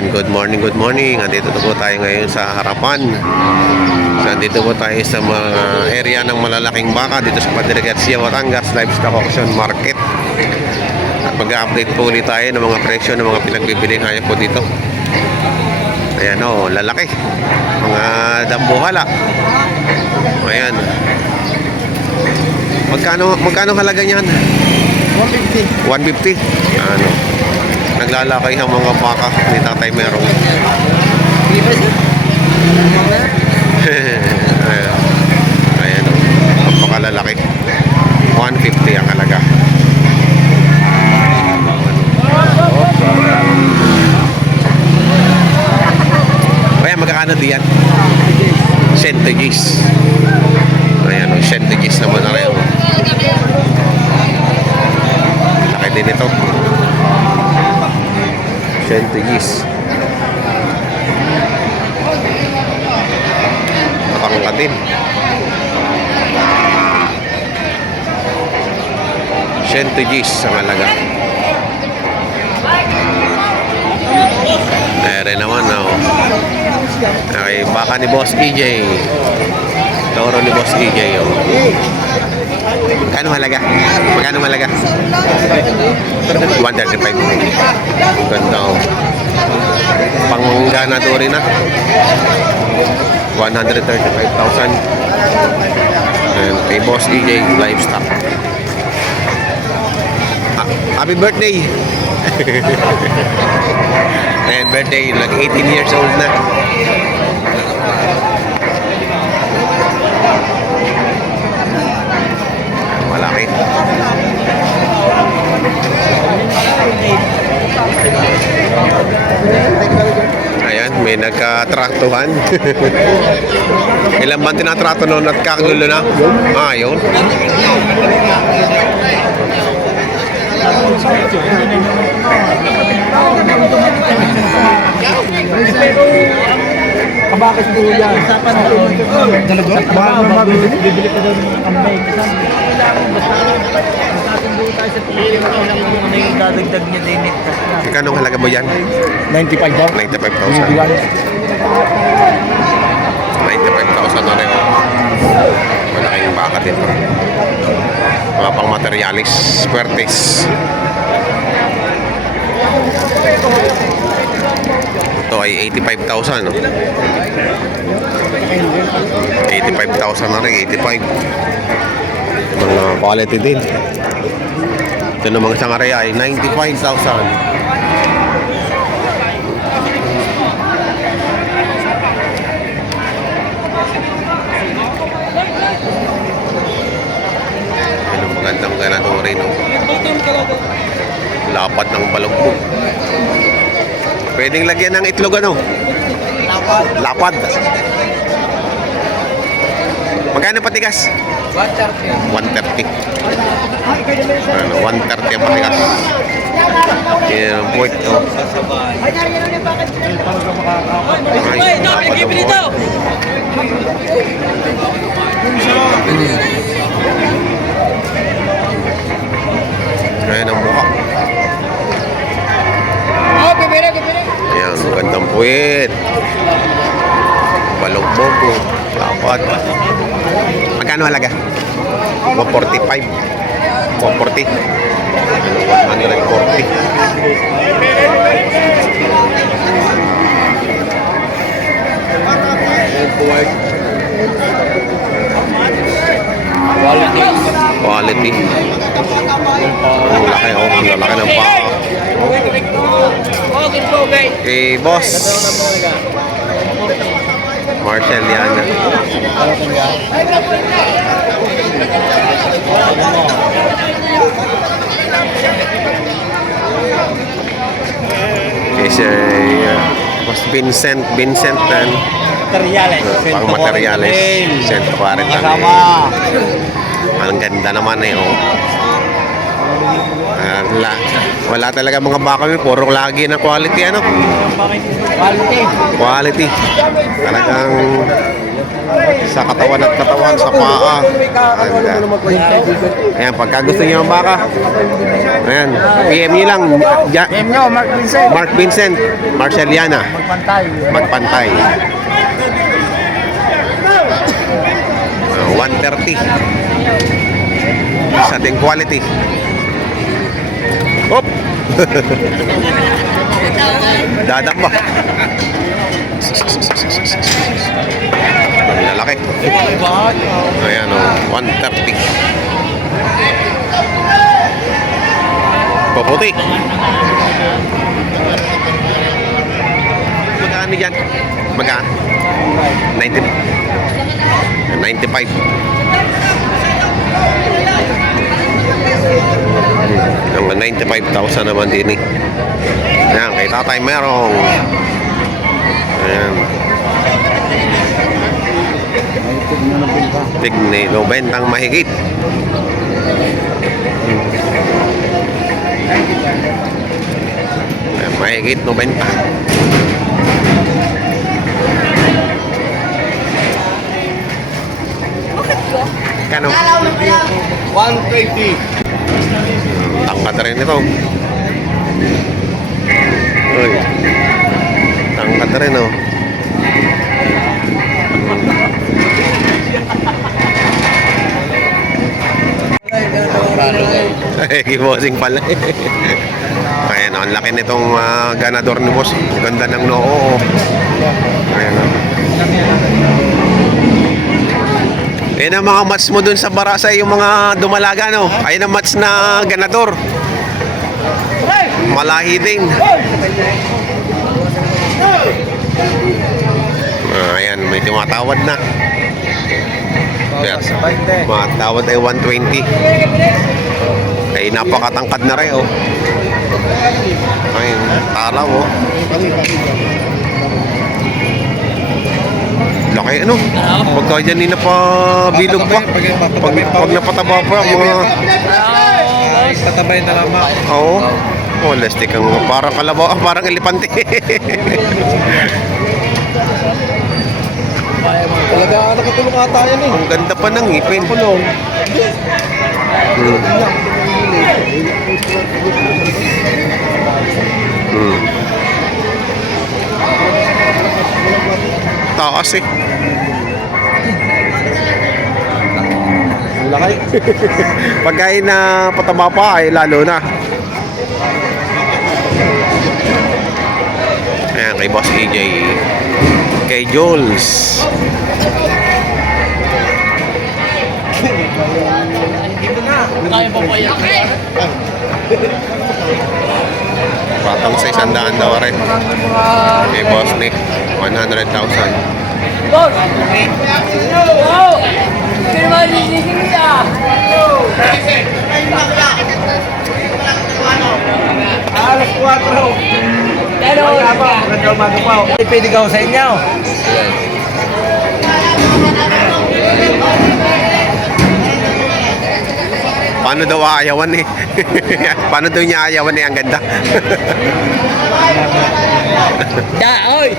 Ayan, good morning, good morning. Andito na po tayo ngayon sa harapan. Nandito po tayo sa mga area ng malalaking baka dito sa Padre Garcia, Batangas Livestock Auction Market. At mag-update po ulit tayo ng mga presyo ng mga pinagbibiling hayop po dito. Ayan o, lalaki. Mga dambuhala. Ayan. Magkano halaga niyan? 150. 150. Ano? Naglalakay ang mga baka ni Tatay Merong. Ayan. Ayan o. Napakalalaki. 150 ang halaga. Ayan, magkakano diyan? Centegis. Ayan o, centegis naman na rin. Laki din ito. Centegis. Matangkad din. Centegis ang halaga. Ere naman oh. Okay, baka ni Boss EJ. Toro ni Boss EJ oh. Magkano halaga? Magkano halaga? 135. Ganda oh. Pangungga na to rin na. 135,000. And kay Boss EJ Livestock. Happy birthday! Ayan, birthday. Like 18 years old na. Malaki. Ayan, may nagkatraktuhan. Ilan ba tinatrakto noon at kagulo na? Ah, yun. Kabakit po yan. Usapan doon. Talaga? Bibili pa daw ng kambay. Kailangan basta magkasundo tayo sa pili. Kailangan mo na yung dadagdag niya din. Magkano halaga mo yan? 95 daw? 95,000. 95,000 na rin. Malaking baka din. Mga pang materialis, puertes. Ito ay 85,000 no? 85,000 na rin, 85. Mga quality din. Ito namang isang area ay 95,000. Magandang ganado rin. Lapat ng balugbo. Pwedeng lagyan ng itlog ano? Lapad. Magkano patigas? 130. 130 ano, 130 ang patigas. Yan ang point to. Ay, lapad ang point. Ayan ang mukha. Ayan, magandang puwit. Balugbog. Lapad. Magkano halaga? 145. 140. 140. Quality. Ang laki oh. Ang lalaki ng paa. Okay, boss. Marcel yan. Okay, sir. Boss Vincent and pang materials. 140 lang eh. Ang ganda naman eh oh. Wala talaga mga baka may puro lagi na quality ano? Quality. Talagang Sa katawan at katawan, sa paa. Ayan, pagka gusto niyo ng baka, ayan, PM niyo lang. Nyo, Mark Vincent. Mark Vincent, Marceliana, Magpantay. Magpantay. 130. Sa ating quality. Hop! Dadak ba? Ang lalaki. Ayan o, 130. Paputi. Magkano dyan? Magkano? 90. 95. Ang 95,000 naman din eh. Ayan, kay Tatay Merong. Ayan. Tigni, 90 mahigit. Ayan, mahigit 90. Kano? 120. Tangkad rin ito. Uy. Tangkad rin oh. Ay, kibosing pala. Ayan, ang laki nitong ganador ni boss. Ganda ng noo. Ayan oh. Ayan ang mga mats mo dun sa Barasay, yung mga dumalaga, no? Ayan ang mats na ganador. Malahi din. Ayan, may tumatawad na. Ayan, matawad ay 120. Ay, napakatangkad na rin, oh. Ayan, taraw, oh. Laki ano? Pagka dyan pa bilog pa. Pag napataba pa mga... Tatabay na lamang. Oo. Oh, lastik ang parang kalabaw, parang elepante. Talaga nakatulong ata yan eh. Ang ganda pa ng ngipin. Taas eh. Laki. Pagkain na pataba pa ay lalo na. Ayan, kay Boss EJ. Kay Jules. Patang sa 100 daw rin. Kay Boss Nick, 100,000. Boss! Wow! Sino ba nilising niya? Alas 4. Pero, Magandang umaga po. Pwede ka sa inyo. Paano daw aayawan eh? Paano daw niya aayawan eh? Ang ganda. da, oy!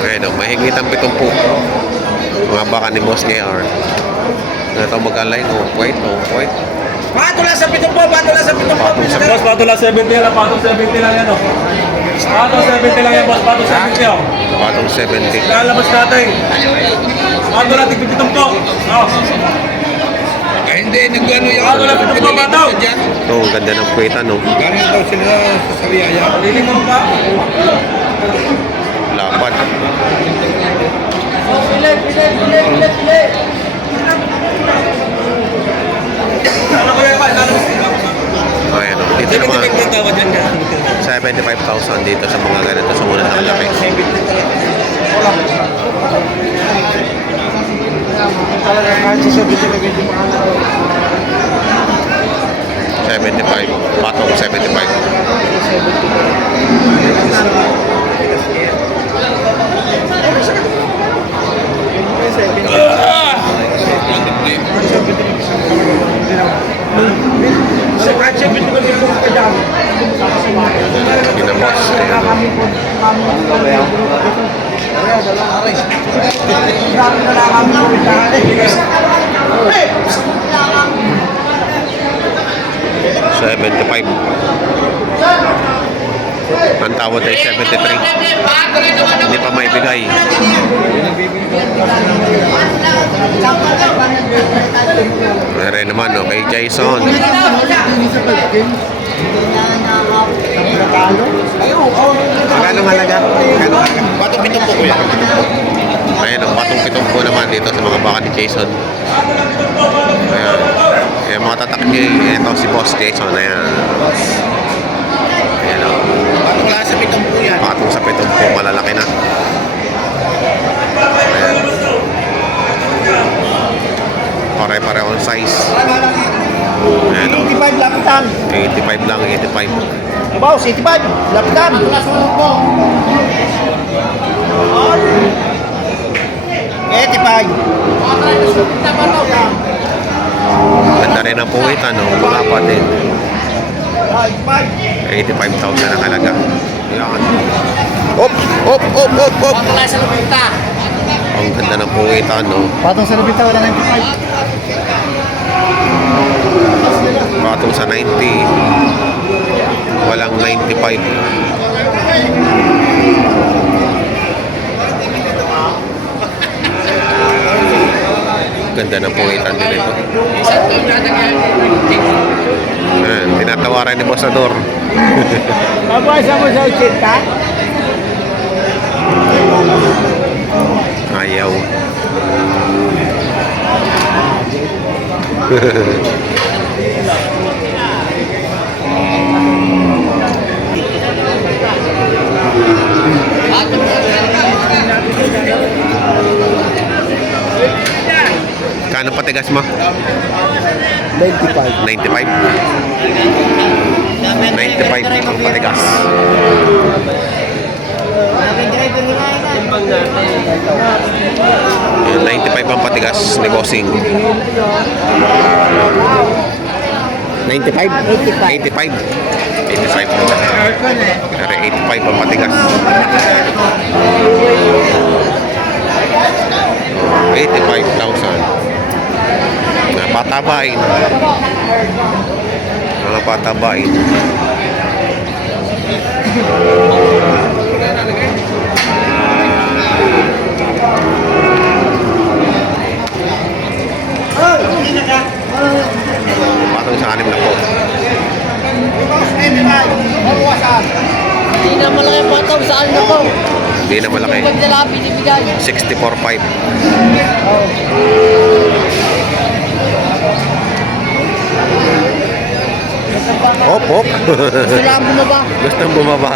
Ayun o, mahingit ang 70. Mga baka ni Boss JR. Ito mag-align o, white o, white. Bato lang sa pitong po, bato lang sa pitong po. Patong sa Boss, pato lang 70 lang, pato 70 lang yan, oh. Pato 70 lang yan, boss, pato 70, oh. patong 70. Lalabas natin. Pato lang, tigpipitong po. Oh. Hindi, nag-ano yan. Pato lang, pitong po, pato. Ito, ang ganda ng puweta no. Galing daw sila sa Sariaya. Liling mo pa. Lapad. Pile, pile, pile, pile, pile! Ano ko yan, pa? Ano ko yan? Ayun o, dito naman. 75,000 dito sa mga ganito sa muna ng laki. Talaga kahit sa sabi talaga yung mga 75. Patong 75. sa kahit sa sabi talaga yung mga kadami. Ginamos. Grabe na lang kami ng pintahan eh. 75. Ang tawad ay 73. Hindi pa may bigay. Meron naman, no, kay Jason. Magkano halaga? Batong pitong po kuya. Ayan, ang batong pitong po naman dito sa mga baka ni Jason. Ayan. Ayan, mga tatak niya. Ito si Boss Jason. Ayan. Ayan, o. Batong lang sa pitong po yan. Batong sa pitong po. Malalaki na. Ayan. Pare-pareho ang size. Ayan, o. 85 lapitan. 85 lang, 85. Boss, 85 lapitan. Ganda rin ang puwit, ano, mga kapatid. 85,000 ang halaga. Yan. Op! Op! Op! Op! Op! Ang ganda ng puwit, ano. Patong sa lapitan, wala 95. Patong sa 90. Walang 95. Ganda ng puwitan din ito. Ayan, tinatawaran ni Boss Ador. Mabasa mo sa 80? Ayaw. Kano patigas mo? 95. 95? 95 ang patigas. Yung 95 ang patigas ni Bossing. 95? 85. 85 naman. Pero 85 ang patigas. 85,000. Napatabain. Napatabain. Patong sa 6 na po. Hindi na malaki po ito. Saan na po? Hindi na malaki. Pag nila binibigay. 64.5. Hop, hop. Gusto lang bumaba. Gustong bumaba.